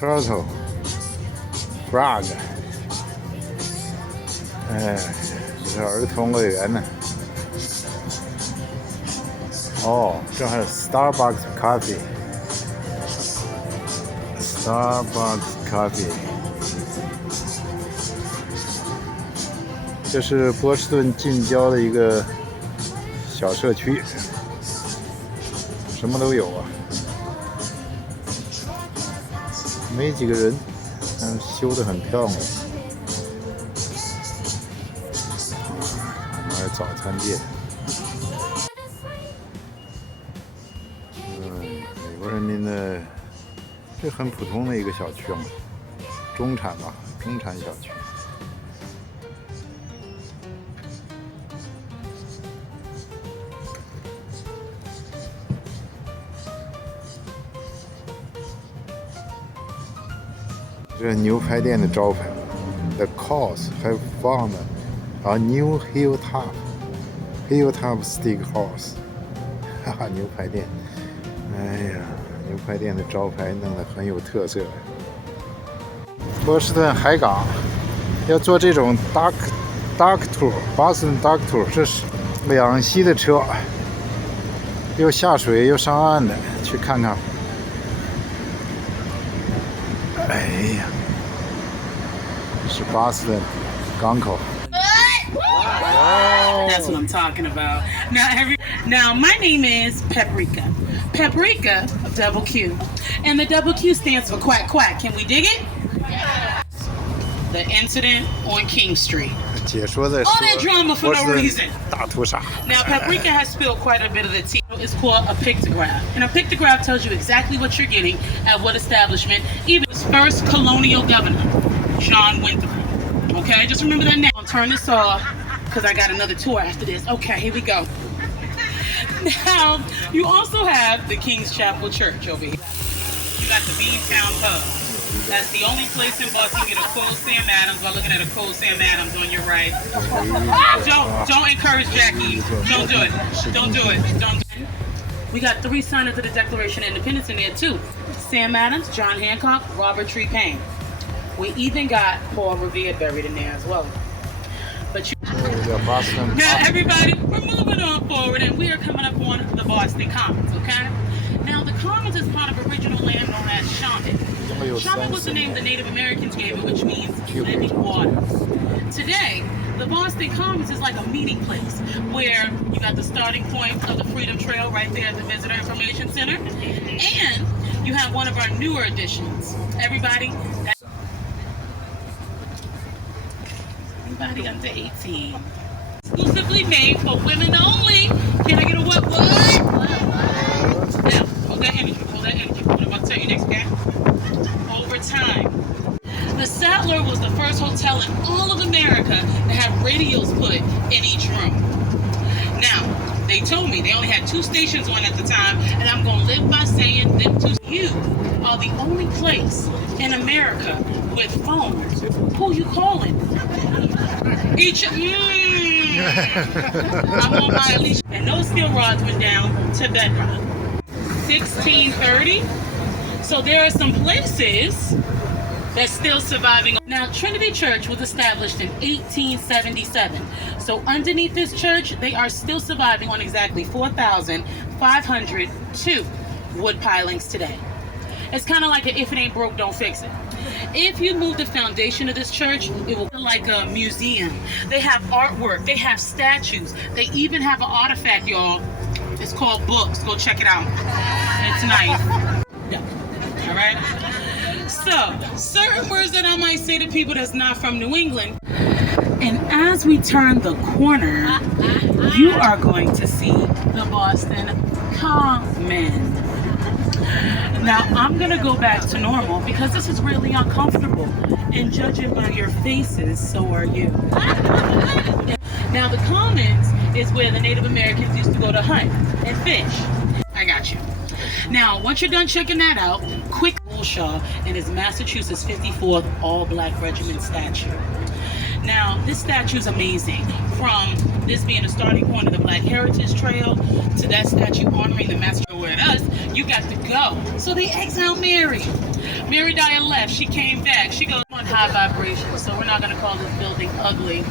turtle frog。哎，这是儿童乐园呢。哦，这还有 Starbucks Coffee。Starbucks Coffee。这是波士顿近郊的一个小社区，什么都有啊，没几个人，但是修得很漂亮。还有早餐店。美国人民的这很普通的一个小区嘛，中产吧，中产小区。这牛排店的招牌 ，The Cows have found a new hilltop steakhouse。哈哈，牛排店，哎呀，牛排店的招牌弄得很有特色。波士顿海港要坐这种 Duck Tour，Boston Duck Tour， 这是2栖的车，又下水又上岸的，去看看。哎呀，是巴斯顿港口。That's what I'm talking about. Now my name is Paprika. Paprika, double Q. And the double Q stands for quack quack. Can we dig it? The incident on King Street. 解说的 All that drama for no reason. 大屠杀。Now Paprika has spilled quite a bit of the tea. It's called a pictograph. And a pictograph tells you exactly what you're getting at what establishment. Even his first colonial governor, John Winthrop. Okay, just remember that now. I'll turn this off because I got another tour after this. Okay, here we go. Now, you also have the King's Chapel Church over here. You got the Beantown Pub. That's the only place in Boston you get a cold Sam Adams while looking at a cold Sam Adams on your right. Don't encourage Jackie. Don't do it. Don't do it. Don't do it. We got 3 signers of the Declaration of Independence in there too. Sam Adams, John Hancock, Robert Tree Payne. We even got Paul Revere buried in there as well. But now everybody, we're moving on forward and we are coming up on the Boston Commons, okay? Now the Commons is part of original land known as Shaman. Shaman was the name the Native Americans gave it, which means living water. Today, the Boston Commons is like a meeting place where you got the starting point of the Freedom Trail right there at the Visitor Information Center. And you have one of our newer additions. Everybody under 18. Exclusively made for women only. Can I get a what? Now, hold that energy. What I'm about to tell you next, okay? Over time. The Saddler was the first hotel in all of America to have radios put in each room. Now, they told me they only had 2 stations on at the time, and I'm going to live by saying them 2. You are the only place in America with phones. Who you calling? Each. I'm on my leash. And those steel rods went down to bedrock. 1630. So there are some places that's still surviving. Now, Trinity Church was established in 1877. So underneath this church, they are still surviving on exactly 4,502 wood pilings today. It's kind of like a if it ain't broke, don't fix it. If you move the foundation of this church, it will feel like a museum. They have artwork, they have statues, they even have an artifact, y'all. It's called books. Go check it out. It's nice. Yeah. All right. So, certain words that I might say to people that's not from New England. And as we turn the corner, you are going to see the Boston Common. Now, I'm going to go back to normal because this is really uncomfortable. And judging by your faces, so are you. Now, the Commons is where the Native Americans used to go to hunt and fish. I got you. Now, once you're done checking that out, quick Bullshaw and his Massachusetts 54th All-Black Regiment statue. Now, this statue is amazing. From this being the starting point of the Black Heritage Trail to that statue honoring the Massachusetts with us, you got to go. So they exiled Mary. Mary Dyer left. She came back. She goes on high vibration, so we're not going to call this building ugly.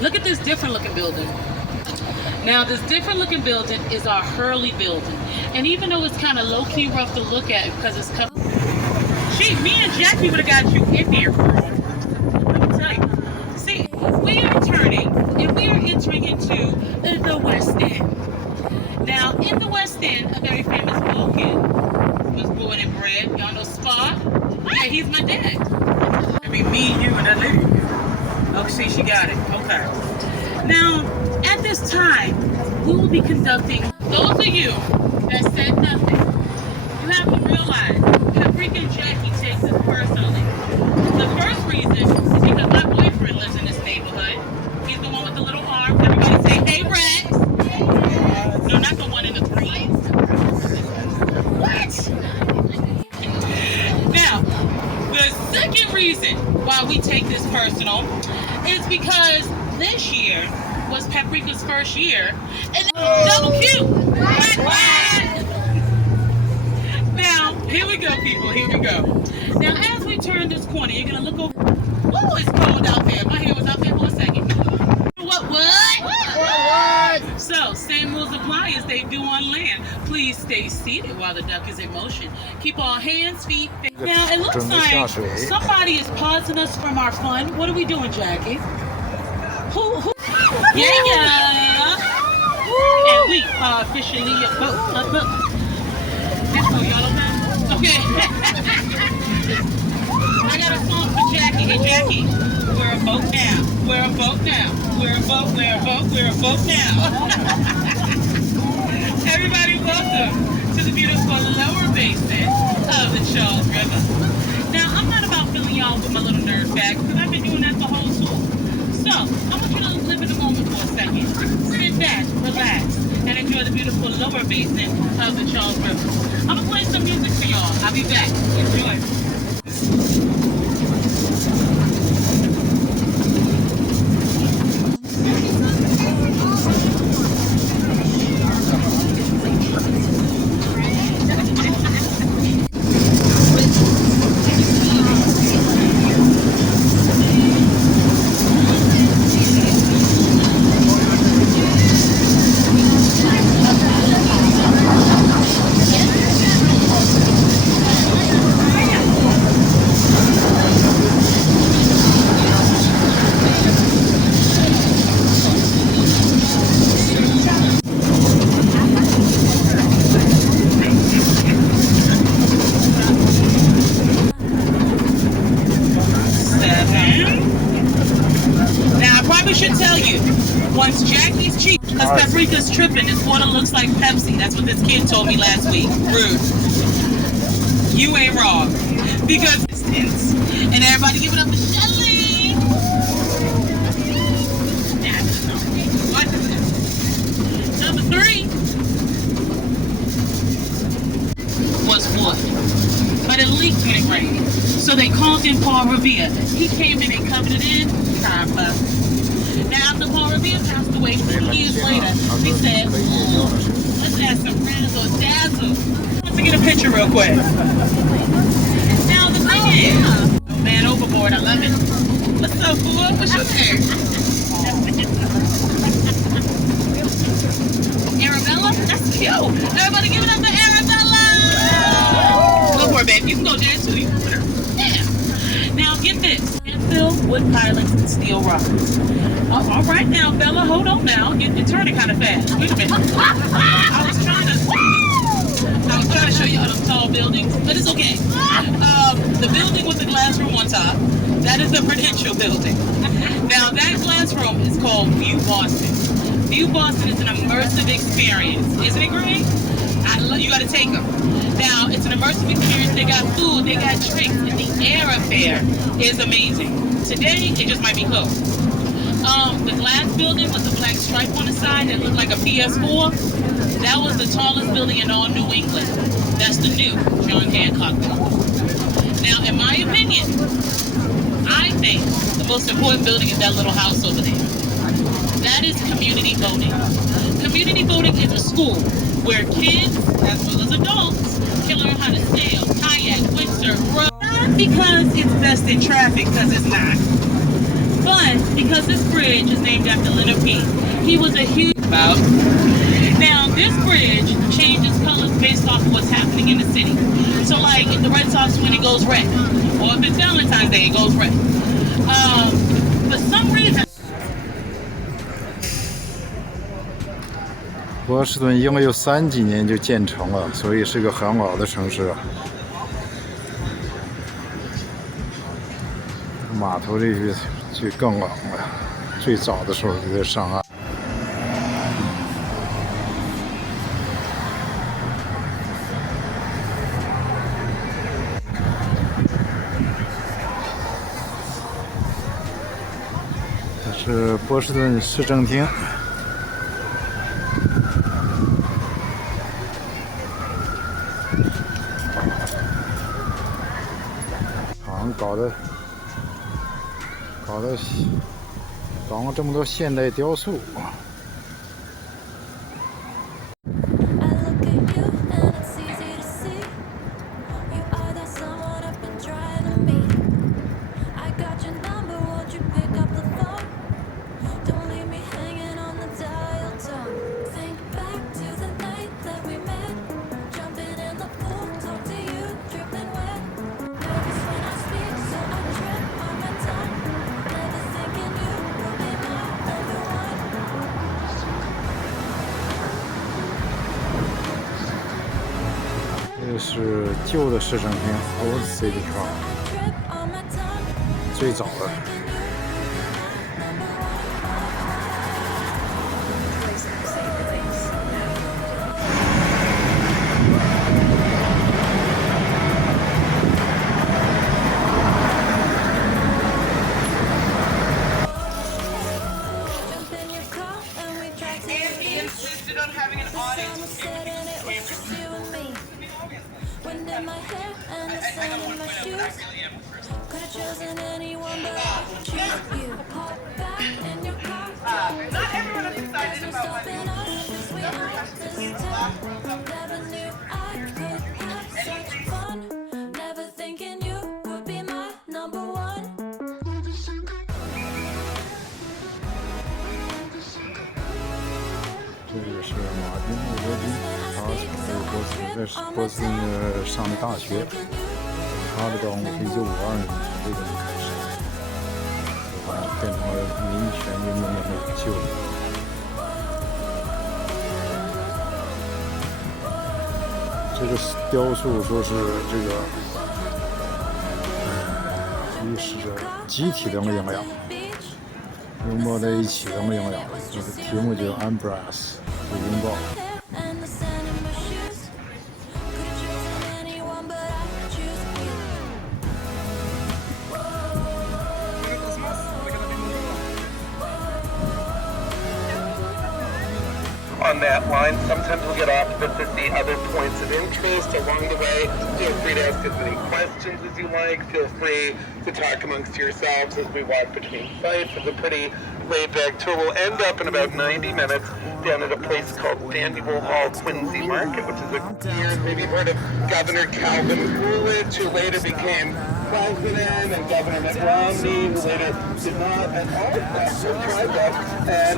Look at this different looking building. Now, this different looking building is our Hurley building. And even though it's kind of low-key rough to look at because it's covered, me and Jackie would have got you in there, girl. Let me tell you. See, we are turning and we are entering into the West End. Now, in the West End, a very famous Vulcan was born and bred. Y'all know Spot? Yeah, he's my dad. I mean, me, you, and that lady. Oh, see, she got it. Okay. Now, at this time, we will be conducting, those of you that said nothing, you have to realize that freaking Jackie takes this personally. The first reason is because my boyfriend lives in this neighborhood. He's the one with the little arm. Everybody say, hey, Rex. No, not the one in the green. What? Now, the second reason why we take this personal is because this year was Paprika's first year, and double Q. Now, here we go, people. Here we go. Now, as we turn this corner, you're gonna look over. Oh, it's cold out there. My hair was out there for a second. What? So, same rules apply as they do on land. Please stay seated while the duck is in motion. Keep all hands, feet. Now, it looks like somebody is pausing us from our fun. What are we doing, Jackie? Who? Yeah. And we are officially a boat. Oh, y'all okay? Okay. I got a song for Jackie. Hey, Jackie. We're a boat now. We're a boat now. We're a boat. We're a boat. We're a boat now. Everybody, welcome to the beautiful lower basin of the Charles River. Now, I'm not about filling y'all with my little nerd facts because I've been doing that the whole tour. So, I want you to live in the moment for a second. Sit back, relax, and enjoy the beautiful lower basin of the Charles River. I'm going to play some music for y'all. I'll be back. Enjoy. Once Jackie's cheap, because Paprika's tripping, this water looks like Pepsi. That's what this kid told me last week. Rude. You ain't wrong. Because it's tense. And everybody give it up for Shelly. What is this? Number 3 was wood. But it leaked when it rained. So they called in Paul Revere. He came in and covered it in. Time up. Now, after Paul Revere passed away 4 years later, he said, let's add some razzle dazzle. Let's get a picture real quick. Now, the thing is, oh man, overboard, I love it. What's up, boy? What's your name? Arabella? That's cute. Everybody give it up to Arabella. Go for it, babe. You can go there too. You can put her. Yeah. Now, get this. Landfill, wood pilings, and steel rock. All right now, Bella, hold on now. You're turning kind of fast. Wait a minute. I was trying to show you them tall buildings, but it's okay. The building with the glass room on top, that is the Prudential building. Now, that glass room is called View Boston. View Boston is an immersive experience. Isn't it great? You got to take them. Now, it's an immersive experience. They got food, they got drinks, and the air up there is amazing. Today, it just might be closed. The glass building with the black stripe on the side that looked like a PS4, that was the tallest building in all New England. That's the new John Hancock building. Now, in my opinion, I think the most important building is that little house over there. That is community voting. Community voting is a school where kids, as well as adults, can learn how to sail, kayak, windsurf, row. Not because it's best in traffic, because it's not. But because this bridge is named after Leonard P. He was a huge about. Now, this bridge changes colors based off of what's happening in the city. So, like, if the Red Sox win, it goes red. Or if it's Valentine's Day, it goes red. For some reason... 波士顿应该有3几年就建成了，所以是个很老的城市啊。码头这些就更老了，最早的时候就在上岸。这是波士顿市政厅。 搞了这么多现代雕塑。这是旧的市政厅 ，Old City Hall， 最早的。Not everyone is excited about what never knew I could have such fun. Never thinking you would be my number one. 这个是马丁路德金，他在波士顿上的大学，他的到1952年这个开始，变成了民权运动的领袖。这个雕塑说是这个预示着集体的营养，拥抱在一起的营养。这个题目叫 Embrace， 就拥抱。 On that line, sometimes we'll get off to see other points of interest along the way. Feel free to ask as many questions as you like. Feel free to talk amongst yourselves as we walk between sites. It's a pretty laid-back tour. We'll end up in about 90 minutes down at a place called Dandyville Hall Quincy Market, which is maybe you've heard of Governor Calvin Coolidge, who later became president, and Governor Mitt Romney, who later did not, and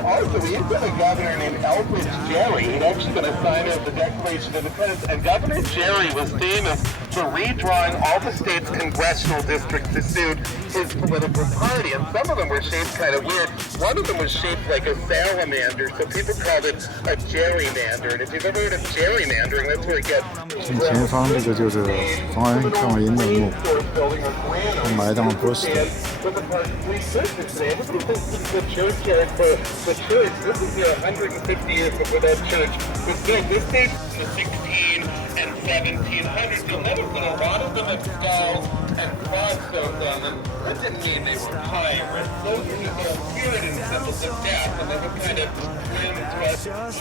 also we used to have a governor named Elbridge Gerry. He'd actually been a signer of the Declaration of Independence, and Governor Gerry was famous for redrawing all the state's congressional districts to suit his political party, and some of them were shaped kind of weird. One of them was shaped like a salamander, so people called it a gerrymander. And if you've ever heard of gerrymandering, that's where it gets. 前方这个就是防安抗银的墓，埋葬波士顿。 Everybody thinks this is the churchyard for the church. This is here 150 years before that church was built. This dates from the 16 and 1700s. You'll notice that a lot of them have skulls and crossbones on them. That didn't mean they were pirates. Those were just all Puritan symbols of death, and they were kind of limbs to us.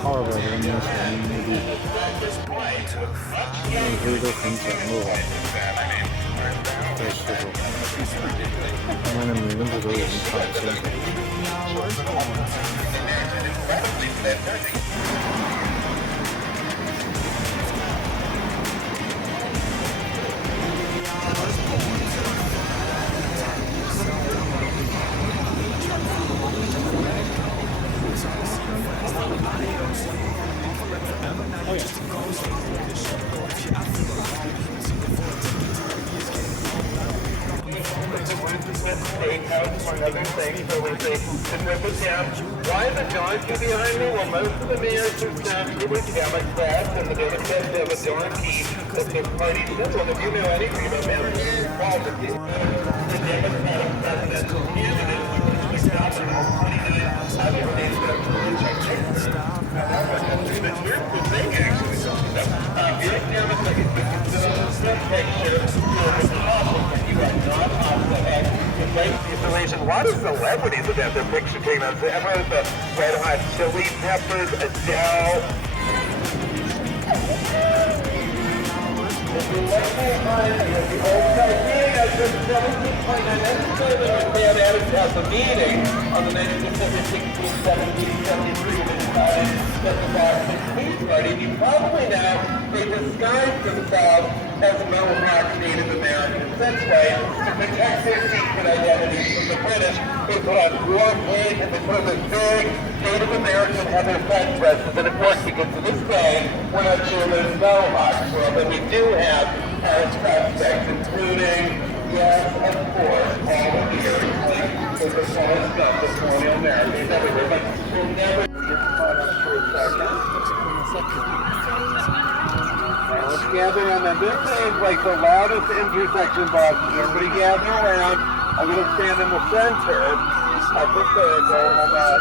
200多年前墓地，这都很简陋啊。 在石头，他们的名字都已经看不清楚。Steakhouse, among other things, so we say, and rip it down. Why is a donkey behind me? Well, most of the mayors are staffed with Democrats, and the Democrats have a donkey that's their party symbol. If you know anything about Massachusetts politics, the Democratic presidential candidate is nominal 29 other states that have but here's the thing, actually. Right now, it's like it's the picture of the Republican. You are not off the head. Installation. A lot of celebrities have had their picture taken on. Everyone with the Red Hot Chili Peppers, Adele. If you look behind me, the old Titanic has been 17.9. That's clearly what they had at the meeting on the night of December 16, 1773, when they decided that the Boston Tea Party. You probably know they disguised themselves as Mohawk Native Americans. That's right, to protect their secret identities from the British, they put on war paint and they put on this big Native American heather fence dresses, and it worked because to this day, we're not sure there's Mohawks. Well, but we do have our suspects, including, yes, of course, all of the earthly, with the false stuff of colonial Americans everywhere, but we'll never get caught up for a second. Let's gather around. And this is like the loudest intersection in Boston. Everybody gather around. I'm going to stand in the center of the circle. Hold on.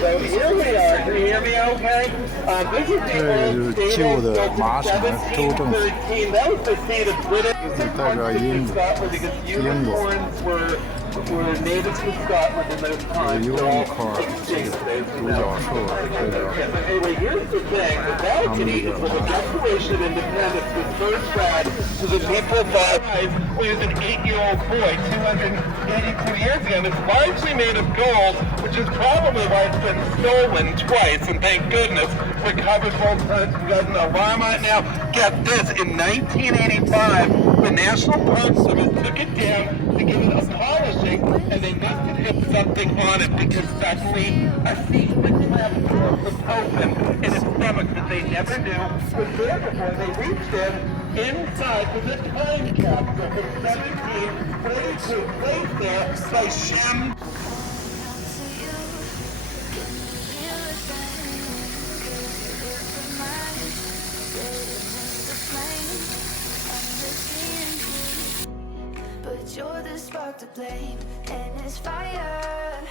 So here we are. Can you hear me okay? This is the old state of 1713. That was the state of Britain. Scotland because unicorns were native to Scotland in those times. Extinct. Anyway, here's the thing. The balcony was a declaration of independence was first read to the people of Boston when he was an 8-year-old boy 282 years ago. And it's largely made of gold, which is probably why it's been stolen twice. And thank goodness, recovered both times. You guys know why I'm on it now. Get this, in 1985, the National Park Service took it down to give it a polishing, and they must have hit something on it because suddenly a secret trap door was open in its stomach that they never knew was there before. They reached in. Inside was a time capsule from 1742 placed there by Shem. But you're the spark to blame, and it's fire.